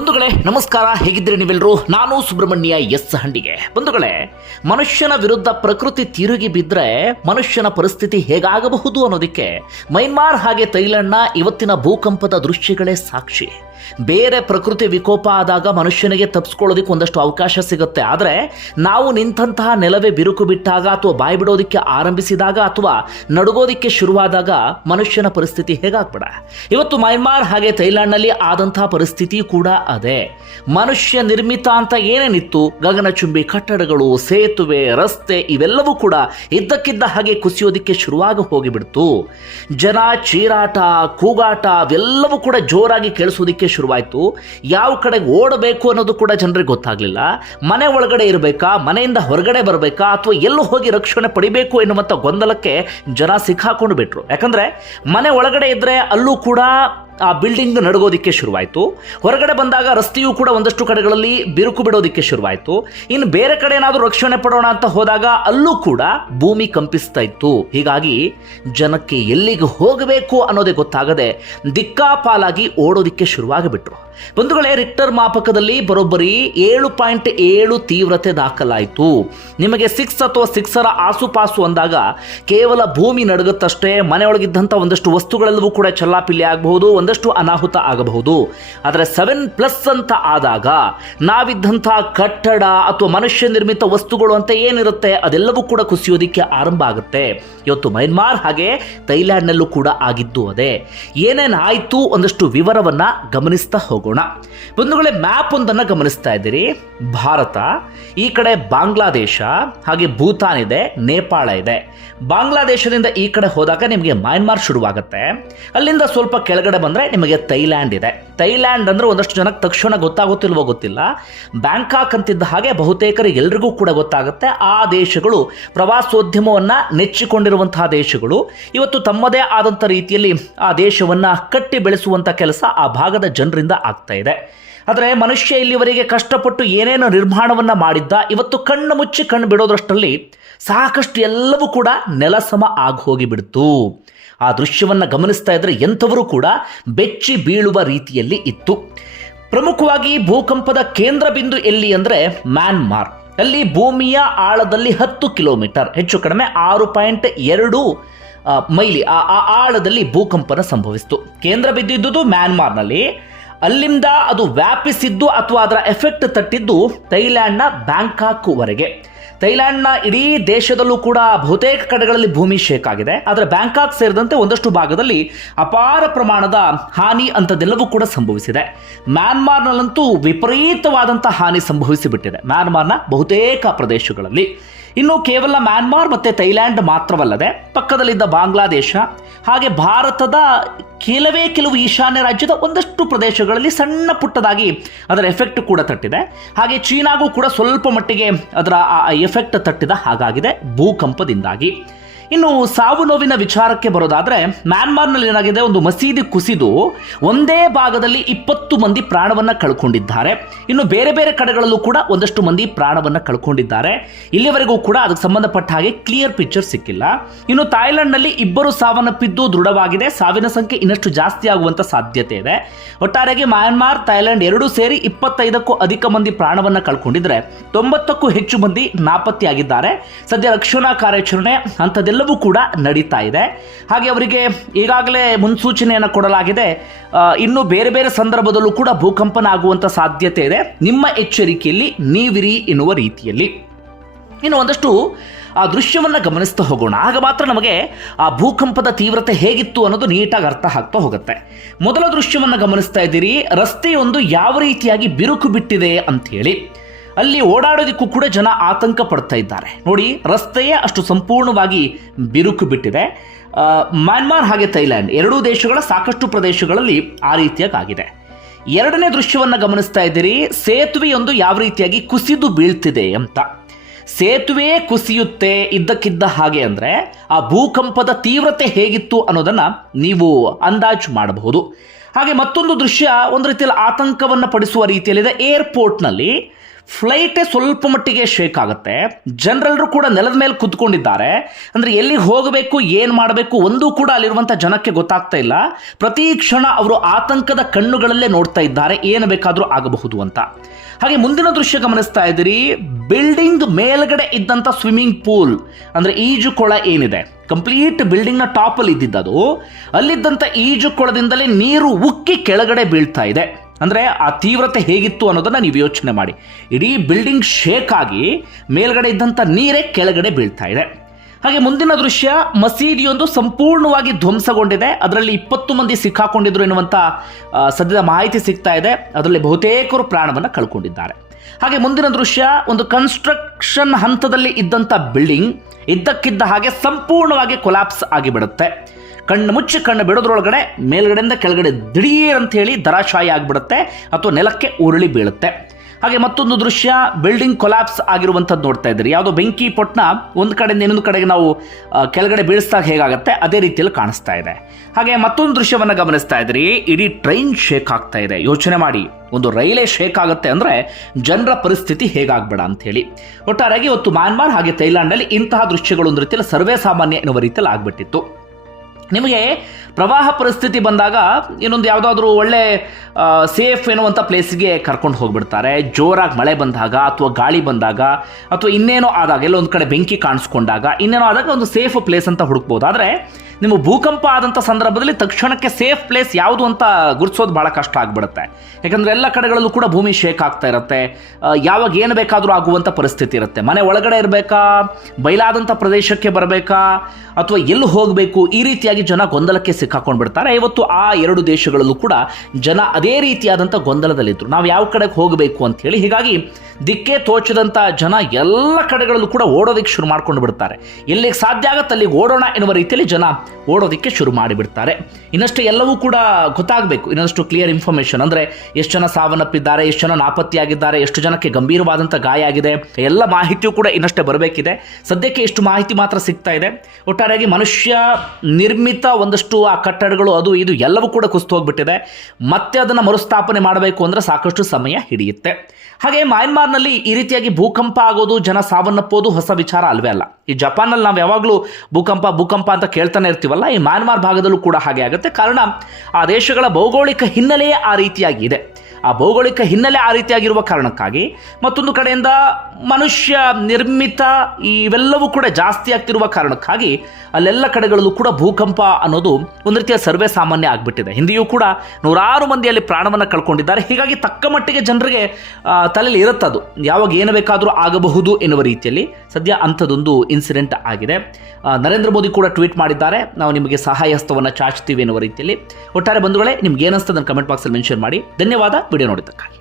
ಬಂಧುಗಳೇ, ನಮಸ್ಕಾರ. ಹೇಗಿದ್ದೀರಿ ನೀವೆಲ್ಲರೂ ನಾನು ಸುಬ್ರಹ್ಮಣ್ಯ ಎಸ್ ಹಂಡಿಗೆ. ಬಂಧುಗಳೇ, ಮನುಷ್ಯನ ವಿರುದ್ಧ ಪ್ರಕೃತಿ ತಿರುಗಿ ಬಿದ್ದರೆ ಮನುಷ್ಯನ ಪರಿಸ್ಥಿತಿ ಹೇಗಾಗಬಹುದು ಅನ್ನೋದಕ್ಕೆ ಮೈನ್ಮಾರ್ ಹಾಗೆ ಥೈಲ್ಯಾಂಡ್ನ ಇವತ್ತಿನ ಭೂಕಂಪದ ದೃಶ್ಯಗಳೇ ಸಾಕ್ಷಿ. ಬೇರೆ ಪ್ರಕೃತಿ ವಿಕೋಪ ಆದಾಗ ಮನುಷ್ಯನಿಗೆ ತಪ್ಪಿಸ್ಕೊಳ್ಳೋದಕ್ಕೆ ಒಂದಷ್ಟು ಅವಕಾಶ ಸಿಗುತ್ತೆ. ಆದರೆ ನಾವು ನಿಂತಹ ನೆಲವೇ ಬಿರುಕು ಬಿಟ್ಟಾಗ ಅಥವಾ ಬಾಯಿ ಬಿಡೋದಕ್ಕೆ ಆರಂಭಿಸಿದಾಗ ಅಥವಾ ನಡುಗೋದಿಕ್ಕೆ ಶುರುವಾದಾಗ ಮನುಷ್ಯನ ಪರಿಸ್ಥಿತಿ ಹೇಗಾಗ್ಬೇಡ? ಇವತ್ತು ಮೈನ್ಮಾರ್ ಹಾಗೆ ಥೈಲ್ಯಾಂಡ್ನಲ್ಲಿ ಆದಂತಹ ಪರಿಸ್ಥಿತಿ ಕೂಡ ಅದೇ. ಮನುಷ್ಯ ನಿರ್ಮಿತ ಅಂತ ಏನೇನಿತ್ತು? ಗಗನಚುಂಬಿ ಕಟ್ಟಡಗಳು, ಸೇತುವೆ, ರಸ್ತೆ ಇವೆಲ್ಲವೂ ಕೂಡ ಇದ್ದಕ್ಕಿದ್ದ ಹಾಗೆ ಕುಸಿಯೋದಿಕ್ಕೆ ಶುರುವಾಗ ಹೋಗಿಬಿಡ್ತು. ಜನ, ಚೀರಾಟ, ಕೂಗಾಟ, ಅವೆಲ್ಲವೂ ಕೂಡ ಜೋರಾಗಿ ಕೇಳಿಸೋದಕ್ಕೆ ಶುರುವಾಯಿತು. ಯಾವ ಕಡೆಗೆ ಓಡಬೇಕು ಅನ್ನೋದು ಕೂಡ ಜನರಿಗೆ ಗೊತ್ತಾಗಲಿಲ್ಲ. ಮನೆ ಒಳಗಡೆ ಇರಬೇಕಾ, ಮನೆಯಿಂದ ಹೊರಗಡೆ ಬರಬೇಕಾ, ಅಥವಾ ಎಲ್ಲೂ ಹೋಗಿ ರಕ್ಷಣೆ ಪಡಿಬೇಕು ಎನ್ನುವಂಥ ಗೊಂದಲಕ್ಕೆ ಜನ ಸಿಕ್ಕಾಕೊಂಡು ಬಿಟ್ರು ಯಾಕಂದ್ರೆ ಮನೆ ಒಳಗಡೆ ಇದ್ದರೆ ಅಲ್ಲೂ ಕೂಡ ಆ ಬಿಲ್ಡಿಂಗ್ ನಡಗೋದಿಕ್ಕೆ ಶುರುವಾಯಿತು. ಹೊರಗಡೆ ಬಂದಾಗ ರಸ್ತೆಯೂ ಕೂಡ ಒಂದಷ್ಟು ಕಡೆಗಳಲ್ಲಿ ಬಿರುಕು ಬಿಡೋದಿಕ್ಕೆ ಶುರುವಾಯಿತು. ಇನ್ನು ಬೇರೆ ಕಡೆ ಏನಾದರೂ ರಕ್ಷಣೆ ಪಡೋಣ ಅಂತ ಹೋದಾಗ ಅಲ್ಲೂ ಕೂಡ ಭೂಮಿ ಕಂಪಿಸ್ತಾ ಇತ್ತು. ಹೀಗಾಗಿ ಜನಕ್ಕೆ ಎಲ್ಲಿಗೆ ಹೋಗಬೇಕು ಅನ್ನೋದೇ ಗೊತ್ತಾಗದೆ ದಿಕ್ಕಾಪಾಲಾಗಿ ಓಡೋದಿಕ್ಕೆ ಶುರುವಾಗಿಬಿಟ್ರು. ಬಂಧುಗಳೇ ರಿಕ್ಟರ್ ಮಾಪಕದಲ್ಲಿ ಬರೋಬ್ಬರಿ ಏಳು ಪಾಯಿಂಟ್ ಏಳು ತೀವ್ರತೆ ದಾಖಲಾಯಿತು. ನಿಮಗೆ ಸಿಕ್ಸ್ ಅಥವಾ ಸಿಕ್ಸರ ಆಸುಪಾಸು ಅಂದಾಗ ಕೇವಲ ಭೂಮಿ ನಡುಗುತ್ತಷ್ಟೇ, ಮನೆಯೊಳಗಿದ್ದಂಥ ಒಂದಷ್ಟು ವಸ್ತುಗಳೆಲ್ಲವೂ ಕೂಡ ಚಲ್ಲಾಪಿಲ್ಲಿ ಆಗಬಹುದು, ಒಂದಷ್ಟು ಅನಾಹುತ ಆಗಬಹುದು. ಆದರೆ ಸೆವೆನ್ ಪ್ಲಸ್ ಅಂತ ಆದಾಗ ನಾವಿದ್ದಂಥ ಕಟ್ಟಡ ಅಥವಾ ಮನುಷ್ಯ ನಿರ್ಮಿತ ವಸ್ತುಗಳು ಅಂತ ಏನಿರುತ್ತೆ, ಅದೆಲ್ಲವೂ ಕೂಡ ಕುಸಿಯೋದಿಕ್ಕೆ ಆರಂಭ ಆಗುತ್ತೆ. ಇವತ್ತು ಮೈನ್ಮಾರ್ ಹಾಗೆ ಥೈಲ್ಯಾಂಡ್ನಲ್ಲೂ ಕೂಡ ಆಗಿದ್ದು ಅದೇ. ಏನೇನಾಯಿತು ಒಂದಷ್ಟು ವಿವರವನ್ನ ಗಮನಿಸ್ತಾ ಹೋಗೋಣ. ಬಂಧುಗಳೇ, ಮ್ಯಾಪ್ ಒಂದನ್ನು ಗಮನಿಸ್ತಾ ಇದ್ದೀರಿ. ಭಾರತ, ಈ ಕಡೆ ಬಾಂಗ್ಲಾದೇಶ, ಹಾಗೆ ಭೂತಾನ್ ಇದೆ, ನೇಪಾಳ ಇದೆ. ಬಾಂಗ್ಲಾದೇಶದಿಂದ ಈ ಕಡೆ ಹೋದಾಗ ನಿಮಗೆ ಮ್ಯಾನ್ಮಾರ್ ಶುರುವಾಗುತ್ತೆ. ಅಲ್ಲಿಂದ ಸ್ವಲ್ಪ ಕೆಳಗಡೆ ಬಂದರೆ ನಿಮಗೆ ಥೈಲ್ಯಾಂಡ್ ಇದೆ. ಥೈಲ್ಯಾಂಡ್ ಅಂದ್ರೆ ಒಂದಷ್ಟು ಜನಕ್ಕೆ ತಕ್ಷಣ ಗೊತ್ತಾಗುತ್ತಿಲ್ವೋ ಗೊತ್ತಿಲ್ಲ. ಬ್ಯಾಂಕಾಕ್ ಅಂತಿದ್ದ ಹಾಗೆ ಬಹುತೇಕರಿಗೆ ಎಲ್ರಿಗೂ ಕೂಡ ಗೊತ್ತಾಗುತ್ತೆ. ಆ ದೇಶಗಳು ಪ್ರವಾಸೋದ್ಯಮವನ್ನು ನೆಚ್ಚಿಕೊಂಡಿರುವಂತಹ ದೇಶಗಳು. ಇವತ್ತು ತಮ್ಮದೇ ಆದಂಥ ರೀತಿಯಲ್ಲಿ ಆ ದೇಶವನ್ನು ಕಟ್ಟಿ ಬೆಳೆಸುವಂಥ ಕೆಲಸ ಆ ಭಾಗದ ಜನರಿಂದ ಆಗ್ತಾ ಇದೆ. ಆದರೆ ಮನುಷ್ಯ ಇಲ್ಲಿವರೆಗೆ ಕಷ್ಟಪಟ್ಟು ಏನೇನು ನಿರ್ಮಾಣವನ್ನು ಮಾಡಿದ್ದ, ಇವತ್ತು ಕಣ್ಣು ಮುಚ್ಚಿ ಕಣ್ಣು ಬಿಡೋದ್ರಷ್ಟರಲ್ಲಿ ಸಾಕಷ್ಟು ಎಲ್ಲವೂ ಕೂಡ ನೆಲಸಮ ಆಗಿ ಹೋಗಿಬಿಡ್ತು. ಆ ದೃಶ್ಯವನ್ನು ಗಮನಿಸ್ತಾ ಇದ್ದರೆ ಎಂಥವರು ಕೂಡ ಬೆಚ್ಚಿ ಬೀಳುವ ರೀತಿಯಲ್ಲಿ ಇತ್ತು. ಪ್ರಮುಖವಾಗಿ ಭೂಕಂಪದ ಕೇಂದ್ರ ಬಿಂದು ಎಲ್ಲಿ ಅಂದರೆ ಮ್ಯಾನ್ಮಾರ್. ಅಲ್ಲಿ ಭೂಮಿಯ ಆಳದಲ್ಲಿ ಹತ್ತು ಕಿಲೋಮೀಟರ್, ಹೆಚ್ಚು ಕಡಿಮೆ ಆರು ಪಾಯಿಂಟ್ ಎರಡು ಮೈಲಿ, ಆ ಆಳದಲ್ಲಿ ಭೂಕಂಪನ ಸಂಭವಿಸಿತು. ಕೇಂದ್ರ ಬಿದ್ದಿದ್ದುದು ಮ್ಯಾನ್ಮಾರ್ನಲ್ಲಿ. ಅಲ್ಲಿಂದ ಅದು ವ್ಯಾಪಿಸಿದ್ದು ಅಥವಾ ಅದರ ಎಫೆಕ್ಟ್ ತಟ್ಟಿದ್ದು ಥೈಲ್ಯಾಂಡ್ನ ಬ್ಯಾಂಕಾಕ್ವರೆಗೆ. ಥೈಲ್ಯಾಂಡ್ನ ಇಡೀ ದೇಶದಲ್ಲೂ ಕೂಡ ಬಹುತೇಕ ಕಡೆಗಳಲ್ಲಿ ಭೂಮಿ ಶೇಕ್ ಆಗಿದೆ. ಆದರೆ ಬ್ಯಾಂಕಾಕ್ ಸೇರಿದಂತೆ ಒಂದಷ್ಟು ಭಾಗದಲ್ಲಿ ಅಪಾರ ಪ್ರಮಾಣದ ಹಾನಿ ಅಂಥದ್ದೆಲ್ಲವೂ ಕೂಡ ಸಂಭವಿಸಿದೆ. ಮ್ಯಾನ್ಮಾರ್ನಲ್ಲಂತೂ ವಿಪರೀತವಾದಂಥ ಹಾನಿ ಸಂಭವಿಸಿಬಿಟ್ಟಿದೆ. ಮ್ಯಾನ್ಮಾರ್ನ ಬಹುತೇಕ ಪ್ರದೇಶಗಳಲ್ಲಿ. ಇನ್ನು ಕೇವಲ ಮ್ಯಾನ್ಮಾರ್ ಮತ್ತು ಥೈಲ್ಯಾಂಡ್ ಮಾತ್ರವಲ್ಲದೆ ಪಕ್ಕದಲ್ಲಿದ್ದ ಬಾಂಗ್ಲಾದೇಶ ಹಾಗೆ ಭಾರತದ ಕೆಲವೇ ಕೆಲವು ಈಶಾನ್ಯ ರಾಜ್ಯದ ಒಂದಷ್ಟು ಪ್ರದೇಶಗಳಲ್ಲಿ ಸಣ್ಣ ಪುಟ್ಟದಾಗಿ ಅದರ ಎಫೆಕ್ಟ್ ಕೂಡ ತಟ್ಟಿದೆ. ಹಾಗೆ ಚೀನಾಗೂ ಕೂಡ ಸ್ವಲ್ಪ ಮಟ್ಟಿಗೆ ಅದರ ಆ ಎಫೆಕ್ಟ್ ತಟ್ಟಿದ ಹಾಗಾಗಿದೆ ಭೂಕಂಪದಿಂದಾಗಿ. ಇನ್ನು ಸಾವು ನೋವಿನ ವಿಚಾರಕ್ಕೆ ಬರೋದಾದ್ರೆ ಮ್ಯಾನ್ಮಾರ್ನಲ್ಲಿ ಏನಾಗಿದೆ? ಒಂದು ಮಸೀದಿ ಕುಸಿದು ಒಂದೇ ಭಾಗದಲ್ಲಿ ಇಪ್ಪತ್ತು ಮಂದಿ ಪ್ರಾಣವನ್ನ ಕಳ್ಕೊಂಡಿದ್ದಾರೆ. ಇನ್ನು ಬೇರೆ ಬೇರೆ ಕಡೆಗಳಲ್ಲೂ ಕೂಡ ಒಂದಷ್ಟು ಮಂದಿ ಪ್ರಾಣವನ್ನ ಕಳ್ಕೊಂಡಿದ್ದಾರೆ. ಇಲ್ಲಿವರೆಗೂ ಕೂಡ ಅದಕ್ಕೆ ಸಂಬಂಧಪಟ್ಟ ಹಾಗೆ ಕ್ಲಿಯರ್ ಪಿಕ್ಚರ್ ಸಿಕ್ಕಿಲ್ಲ. ಇನ್ನು ಥಾಯ್ಲೆಂಡ್ನಲ್ಲಿ ಇಬ್ಬರು ಸಾವನ್ನಪ್ಪಿದ್ದು ದೃಢವಾಗಿದೆ. ಸಾವಿನ ಸಂಖ್ಯೆ ಇನ್ನಷ್ಟು ಜಾಸ್ತಿ ಆಗುವಂತ ಸಾಧ್ಯತೆ ಇದೆ. ಒಟ್ಟಾರೆಯಾಗಿ ಮ್ಯಾನ್ಮಾರ್ ಥೈಲ್ಯಾಂಡ್ ಎರಡೂ ಸೇರಿ ಇಪ್ಪತ್ತೈದಕ್ಕೂ ಅಧಿಕ ಮಂದಿ ಪ್ರಾಣವನ್ನ ಕಳ್ಕೊಂಡಿದ್ರೆ ತೊಂಬತ್ತಕ್ಕೂ ಹೆಚ್ಚು ಮಂದಿ ನಾಪತ್ತೆಯಾಗಿದ್ದಾರೆ. ಸದ್ಯ ರಕ್ಷಣಾ ಕಾರ್ಯಾಚರಣೆ ಅಂಥದ್ದೆಲ್ಲವೂ ಕೂಡ ನಡೀತಾ ಇದೆ. ಹಾಗೆ ಅವರಿಗೆ ಈಗಾಗಲೇ ಮುನ್ಸೂಚನೆಯನ್ನು ಕೊಡಲಾಗಿದೆ. ಇನ್ನು ಬೇರೆ ಬೇರೆ ಸಂದರ್ಭದಲ್ಲೂ ಕೂಡ ಭೂಕಂಪನ ಆಗುವಂಥ ಸಾಧ್ಯತೆ ಇದೆ. ನಿಮ್ಮ ಎಚ್ಚರಿಕೆಯಲ್ಲಿ ನೀವಿರಿ ಎನ್ನುವ ರೀತಿಯಲ್ಲಿ. ಇನ್ನು ಒಂದಷ್ಟು, ಆ, ದೃಶ್ಯವನ್ನು ಗಮನಿಸ್ತಾ ಹೋಗೋಣ. ಆಗ ಮಾತ್ರ ನಮಗೆ ಆ ಭೂಕಂಪದ ತೀವ್ರತೆ ಹೇಗಿತ್ತು ಅನ್ನೋದು ನೀಟಾಗಿ ಅರ್ಥ ಆಗ್ತಾ ಹೋಗುತ್ತೆ. ಮೊದಲ ದೃಶ್ಯವನ್ನು ಗಮನಿಸ್ತಾ ಇದ್ದೀರಿ. ರಸ್ತೆಯೊಂದು ಯಾವ ರೀತಿಯಾಗಿ ಬಿರುಕು ಬಿಟ್ಟಿದೆ ಅಂತ ಹೇಳಿ. ಅಲ್ಲಿ ಓಡಾಡೋದಕ್ಕೂ ಕೂಡ ಜನ ಆತಂಕ ಪಡ್ತಾ ಇದ್ದಾರೆ. ನೋಡಿ, ರಸ್ತೆಯೇ ಅಷ್ಟು ಸಂಪೂರ್ಣವಾಗಿ ಬಿರುಕು ಬಿಟ್ಟಿದೆ. ಮ್ಯಾನ್ಮಾರ್ ಹಾಗೆ ಥೈಲ್ಯಾಂಡ್ ಎರಡೂ ದೇಶಗಳ ಸಾಕಷ್ಟು ಪ್ರದೇಶಗಳಲ್ಲಿ ಆ ರೀತಿಯಾಗಿದೆ ಎರಡನೇ ದೃಶ್ಯವನ್ನು ಗಮನಿಸ್ತಾ ಇದ್ದೀರಿ. ಸೇತುವೆಯೊಂದು ಯಾವ ರೀತಿಯಾಗಿ ಕುಸಿದು ಬೀಳ್ತಿದೆ ಅಂತ. ಸೇತುವೆ ಕುಸಿಯುತ್ತೆ ಇದ್ದಕ್ಕಿದ್ದ ಹಾಗೆ ಅಂದರೆ ಆ ಭೂಕಂಪದ ತೀವ್ರತೆ ಹೇಗಿತ್ತು ಅನ್ನೋದನ್ನು ನೀವು ಅಂದಾಜು ಮಾಡಬಹುದು. ಹಾಗೆ ಮತ್ತೊಂದು ದೃಶ್ಯ ಒಂದು ರೀತಿಯಲ್ಲಿ ಆತಂಕವನ್ನು ಪಡಿಸುವ ರೀತಿಯಲ್ಲಿದೆ. ಏರ್ಪೋರ್ಟ್ನಲ್ಲಿ ಫ್ಲೈಟೇ ಸ್ವಲ್ಪ ಮಟ್ಟಿಗೆ ಶೇಕ್ ಆಗುತ್ತೆ. ಜನರೆಲ್ಲರೂ ಕೂಡ ನೆಲದ ಮೇಲೆ ಕುತ್ಕೊಂಡಿದ್ದಾರೆ. ಅಂದರೆ ಎಲ್ಲಿಗೆ ಹೋಗಬೇಕು, ಏನು ಮಾಡಬೇಕು ಒಂದೂ ಕೂಡ ಅಲ್ಲಿರುವಂಥ ಜನಕ್ಕೆ ಗೊತ್ತಾಗ್ತಾ ಇಲ್ಲ. ಪ್ರತಿ ಕ್ಷಣ ಅವರು ಆತಂಕದ ಕಣ್ಣುಗಳಲ್ಲೇ ನೋಡ್ತಾ ಇದ್ದಾರೆ. ಏನು ಬೇಕಾದರೂ ಆಗಬಹುದು ಅಂತ. ಹಾಗೆ ಮುಂದಿನ ದೃಶ್ಯ ಗಮನಿಸ್ತಾ ಇದ್ದೀರಿ. ಬಿಲ್ಡಿಂಗ್ ಮೇಲ್ಗಡೆ ಇದ್ದಂಥ ಸ್ವಿಮ್ಮಿಂಗ್ ಪೂಲ್. ಅಂದರೆ ಈಜು ಕೊಳ ಏನಿದೆ? ಕಂಪ್ಲೀಟ್ ಬಿಲ್ಡಿಂಗ್ನ ಟಾಪಲ್ಲಿ ಇದ್ದಿದ್ದದು. ಅಲ್ಲಿದ್ದಂಥ ಈಜು ಕೊಳದಿಂದಲೇ ನೀರು ಉಕ್ಕಿ ಕೆಳಗಡೆ ಬೀಳ್ತಾ ಇದೆ. ಅಂದರೆ ಆ ತೀವ್ರತೆ ಹೇಗಿತ್ತು ಅನ್ನೋದನ್ನು ನೀವು ಯೋಚನೆ ಮಾಡಿ. ಇಡೀ ಬಿಲ್ಡಿಂಗ್ ಶೇಕ್ ಆಗಿ ಮೇಲ್ಗಡೆ ಇದ್ದಂಥ ನೀರೇ ಕೆಳಗಡೆ ಬೀಳ್ತಾ ಇದೆ. ಹಾಗೆ ಮುಂದಿನ ದೃಶ್ಯ ಮಸೀದಿಯೊಂದು ಸಂಪೂರ್ಣವಾಗಿ ಧ್ವಂಸಗೊಂಡಿದೆ. ಅದರಲ್ಲಿ ಇಪ್ಪತ್ತು ಮಂದಿ ಸಿಕ್ಕಾಕೊಂಡಿದ್ರು ಎನ್ನುವಂಥ ಸದ್ಯದ ಮಾಹಿತಿ ಸಿಗ್ತಾ ಇದೆ. ಅದರಲ್ಲಿ ಬಹುತೇಕರು ಪ್ರಾಣವನ್ನು ಕಳ್ಕೊಂಡಿದ್ದಾರೆ. ಹಾಗೆ ಮುಂದಿನ ದೃಶ್ಯ ಒಂದು ಕನ್ಸ್ಟ್ರಕ್ಷನ್ ಹಂತದಲ್ಲಿ ಇದ್ದಂಥ ಬಿಲ್ಡಿಂಗ್ ಇದ್ದಕ್ಕಿದ್ದ ಹಾಗೆ ಸಂಪೂರ್ಣವಾಗಿ ಕೊಲಾಪ್ಸ್ ಆಗಿಬಿಡುತ್ತೆ. ಕಣ್ಣು ಮುಚ್ಚಿ ಕಣ್ಣು ಬಿಡೋದ್ರೊಳಗಡೆ ಮೇಲ್ಗಡೆಯಿಂದ ಕೆಳಗಡೆ ದಿಢೀರ್ ಅಂತ ಹೇಳಿ ದರಾಶಾಯಿ ಆಗಿಬಿಡುತ್ತೆ ಅಥವಾ ನೆಲಕ್ಕೆ ಉರುಳಿ ಬೀಳುತ್ತೆ. ಹಾಗೆ ಮತ್ತೊಂದು ದೃಶ್ಯ ಬಿಲ್ಡಿಂಗ್ ಕೊಲಾಪ್ಸ್ ಆಗಿರುವಂಥದ್ದು ನೋಡ್ತಾ ಇದ್ದೀರಿ. ಯಾವುದೋ ಬೆಂಕಿ ಪೊಟ್ಟನ ಒಂದು ಕಡೆಯಿಂದ ಇನ್ನೊಂದು ಕಡೆಗೆ ನಾವು ಕೆಳಗಡೆ ಬೀಳಿಸಿದಾಗ ಹೇಗಾಗುತ್ತೆ? ಅದೇ ರೀತಿಯಲ್ಲಿ ಕಾಣಿಸ್ತಾ ಇದೆ. ಹಾಗೆ ಮತ್ತೊಂದು ದೃಶ್ಯವನ್ನು ಗಮನಿಸ್ತಾ ಇದ್ದೀರಿ. ಇಡೀ ಟ್ರೈನ್ ಶೇಕ್ ಆಗ್ತಾ ಇದೆ. ಯೋಚನೆ ಮಾಡಿ. ಒಂದು ರೈಲೇ ಶೇಕ್ ಆಗುತ್ತೆ ಅಂದರೆ ಜನರ ಪರಿಸ್ಥಿತಿ ಹೇಗಾಗ್ಬೇಡ ಅಂತ ಹೇಳಿ. ಒಟ್ಟಾರೆಯಾಗಿ ಇವತ್ತು ಮ್ಯಾನ್ಮಾರ್ ಹಾಗೆ ಥೈಲ್ಯಾಂಡ್ನಲ್ಲಿ ಇಂತಹ ದೃಶ್ಯಗಳು ಒಂದು ರೀತಿಯಲ್ಲಿ ಸರ್ವೇ ಸಾಮಾನ್ಯ ಎನ್ನುವ ರೀತಿಯಲ್ಲಿ ಆಗ್ಬಿಟ್ಟಿತ್ತು. ನಿಮಗೆ ಪ್ರವಾಹ ಪರಿಸ್ಥಿತಿ ಬಂದಾಗ ಇನ್ನೊಂದು ಯಾವುದಾದ್ರೂ ಒಳ್ಳೆ ಸೇಫ್ ಎನ್ನುವಂಥ ಪ್ಲೇಸ್ಗೆ ಕರ್ಕೊಂಡು ಹೋಗ್ಬಿಡ್ತಾರೆ. ಜೋರಾಗಿ ಮಳೆ ಬಂದಾಗ ಅಥವಾ ಗಾಳಿ ಬಂದಾಗ ಅಥವಾ ಇನ್ನೇನೋ ಆದಾಗ ಎಲ್ಲೊಂದು ಕಡೆ ಬೆಂಕಿ ಕಾಣಿಸ್ಕೊಂಡಾಗ ಇನ್ನೇನೋ ಆದಾಗ ಒಂದು ಸೇಫ್ ಪ್ಲೇಸ್ ಅಂತ ಹುಡುಕ್ಬೋದು. ಆದರೆ ನಿಮ್ಮ ಭೂಕಂಪ ಆದಂಥ ಸಂದರ್ಭದಲ್ಲಿ ತಕ್ಷಣಕ್ಕೆ ಸೇಫ್ ಪ್ಲೇಸ್ ಯಾವುದು ಅಂತ ಗುರುತಿಸೋದು ಭಾಳ ಕಷ್ಟ ಆಗಿಬಿಡುತ್ತೆ. ಯಾಕಂದರೆ ಎಲ್ಲ ಕಡೆಗಳಲ್ಲೂ ಕೂಡ ಭೂಮಿ ಶೇಕ್ ಆಗ್ತಾ ಇರುತ್ತೆ. ಯಾವಾಗ ಏನು ಬೇಕಾದರೂ ಆಗುವಂಥ ಪರಿಸ್ಥಿತಿ ಇರುತ್ತೆ. ಮನೆ ಒಳಗಡೆ ಇರಬೇಕಾ? ಬಯಲಾದಂಥ ಪ್ರದೇಶಕ್ಕೆ ಬರಬೇಕಾ? ಅಥವಾ ಎಲ್ಲಿ ಹೋಗಬೇಕು? ಈ ರೀತಿಯಾಗಿ ಜನ ಗೊಂದಲಕ್ಕೆ ಸಿಕ್ಕಾಕೊಂಡು ಬಿಡ್ತಾರೆ ಇವತ್ತು ಆ ಎರಡು ದೇಶಗಳಲ್ಲೂ ಕೂಡ ಜನ ಅದೇ ರೀತಿಯಾದಂಥ ಗೊಂದಲದಲ್ಲಿದ್ದರು ನಾವು ಯಾವ ಕಡೆಗೆ ಹೋಗಬೇಕು ಅಂತ ಹೇಳಿ ಹೀಗಾಗಿ ದಿಕ್ಕೇ ತೋಚದಂಥ ಜನ ಎಲ್ಲ ಕಡೆಗಳಲ್ಲೂ ಕೂಡ ಓಡೋದಕ್ಕೆ ಶುರು ಮಾಡ್ಕೊಂಡು ಬಿಡ್ತಾರೆ. ಎಲ್ಲಿಗೆ ಸಾಧ್ಯ ಆಗುತ್ತೆ ಅಲ್ಲಿಗೆ ಓಡೋಣ ಎನ್ನುವ ರೀತಿಯಲ್ಲಿ ಜನ ಓಡೋದಕ್ಕೆ ಶುರು ಮಾಡಿಬಿಡ್ತಾರೆ. ಇನ್ನಷ್ಟು ಎಲ್ಲವೂ ಕೂಡ ಗೊತ್ತಾಗಬೇಕು. ಇನ್ನಷ್ಟು ಕ್ಲಿಯರ್ ಇನ್ಫಾರ್ಮೇಷನ್ ಅಂದರೆ ಎಷ್ಟು ಜನ ಸಾವನ್ನಪ್ಪಿದ್ದಾರೆ, ಎಷ್ಟು ಜನ ನಾಪತ್ತೆಯಾಗಿದ್ದಾರೆ, ಎಷ್ಟು ಜನಕ್ಕೆ ಗಂಭೀರವಾದಂಥ ಗಾಯ ಆಗಿದೆ, ಎಲ್ಲ ಮಾಹಿತಿಯೂ ಕೂಡ ಇನ್ನಷ್ಟೇ ಬರಬೇಕಿದೆ. ಸದ್ಯಕ್ಕೆ ಇಷ್ಟು ಮಾಹಿತಿ ಮಾತ್ರ ಸಿಗ್ತಾ ಇದೆ. ಒಟ್ಟಾರೆಯಾಗಿ ಮನುಷ್ಯ ನಿರ್ಮಿತ ಒಂದಷ್ಟು ಆ ಕಟ್ಟಡಗಳು, ಅದು ಇದು ಎಲ್ಲವೂ ಕೂಡ ಕುಸಿದು ಹೋಗ್ಬಿಟ್ಟಿದೆ. ಮತ್ತೆ ಅದನ್ನು ಮರುಸ್ಥಾಪನೆ ಮಾಡಬೇಕು ಅಂದರೆ ಸಾಕಷ್ಟು ಸಮಯ ಹಿಡಿಯುತ್ತೆ. ಹಾಗೆ ಮ್ಯಾನ್ಮಾರ್ನಲ್ಲಿ ಈ ರೀತಿಯಾಗಿ ಭೂಕಂಪ ಆಗೋದು, ಜನ ಸಾವನ್ನಪ್ಪೋದು ಹೊಸ ವಿಚಾರ ಅಲ್ವೇ ಅಲ್ಲ. ಈ ಜಪಾನಲ್ಲಿ ನಾವು ಯಾವಾಗಲೂ ಭೂಕಂಪ ಭೂಕಂಪ ಅಂತ ಕೇಳ್ತಾನೆ ಇರ್ತೀವಲ್ಲ ಈ ಮ್ಯಾನ್ಮಾರ್ ಭಾಗದಲ್ಲೂ ಕೂಡ ಹಾಗೆ ಆಗುತ್ತೆ. ಕಾರಣ, ಆ ದೇಶಗಳ ಭೌಗೋಳಿಕ ಹಿನ್ನೆಲೆಯೇ ಆ ರೀತಿಯಾಗಿ ಇದೆ. ಆ ಭೌಗೋಳಿಕ ಹಿನ್ನೆಲೆ ಆ ರೀತಿಯಾಗಿರುವ ಕಾರಣಕ್ಕಾಗಿ ಮತ್ತೊಂದು ಕಡೆಯಿಂದ ಮನುಷ್ಯ ನಿರ್ಮಿತ ಇವೆಲ್ಲವೂ ಕೂಡ ಜಾಸ್ತಿ ಆಗ್ತಿರುವ ಕಾರಣಕ್ಕಾಗಿ ಅಲ್ಲೆಲ್ಲ ಕಡೆಗಳಲ್ಲೂ ಕೂಡ ಭೂಕಂಪ ಅನ್ನೋದು ಒಂದು ರೀತಿಯ ಸರ್ವೇ ಸಾಮಾನ್ಯ ಆಗಿಬಿಟ್ಟಿದೆ. ಹಿಂದೆಯೂ ಕೂಡ ನೂರಾರು ಮಂದಿಯಲ್ಲಿ ಪ್ರಾಣವನ್ನು ಕಳ್ಕೊಂಡಿದ್ದಾರೆ. ಹೀಗಾಗಿ ತಕ್ಕ ಮಟ್ಟಿಗೆ ಜನರಿಗೆ ತಲೆಯಲ್ಲಿ ಇರುತ್ತದು. ಯಾವಾಗ ಏನು ಬೇಕಾದರೂ ಆಗಬಹುದು ಎನ್ನುವ ರೀತಿಯಲ್ಲಿ ಸದ್ಯ ಅಂಥದ್ದೊಂದು ಇನ್ಸಿಡೆಂಟ್ ಆಗಿದೆ. ನರೇಂದ್ರ ಮೋದಿ ಕೂಡ ಟ್ವೀಟ್ ಮಾಡಿದ್ದಾರೆ. ನಾವು ನಿಮಗೆ ಸಹಾಯ ಹಸ್ತವನ್ನು ಚಾಚ್ತೀವಿ ಎನ್ನುವ ರೀತಿಯಲ್ಲಿ. ಒಟ್ಟಾರೆ ಬಂಧುಗಳೇ, ನಿಮ್ಗೆ ಏನಿಸ್ತದೆ ಕಮೆಂಟ್ ಬಾಕ್ಸಲ್ಲಿ ಮೆನ್ಷನ್ ಮಾಡಿ. ಧನ್ಯವಾದ. ಅಪ್ಪಿಡೆ ನೋಡಿದ್ದಕ್ಕಾಗಿ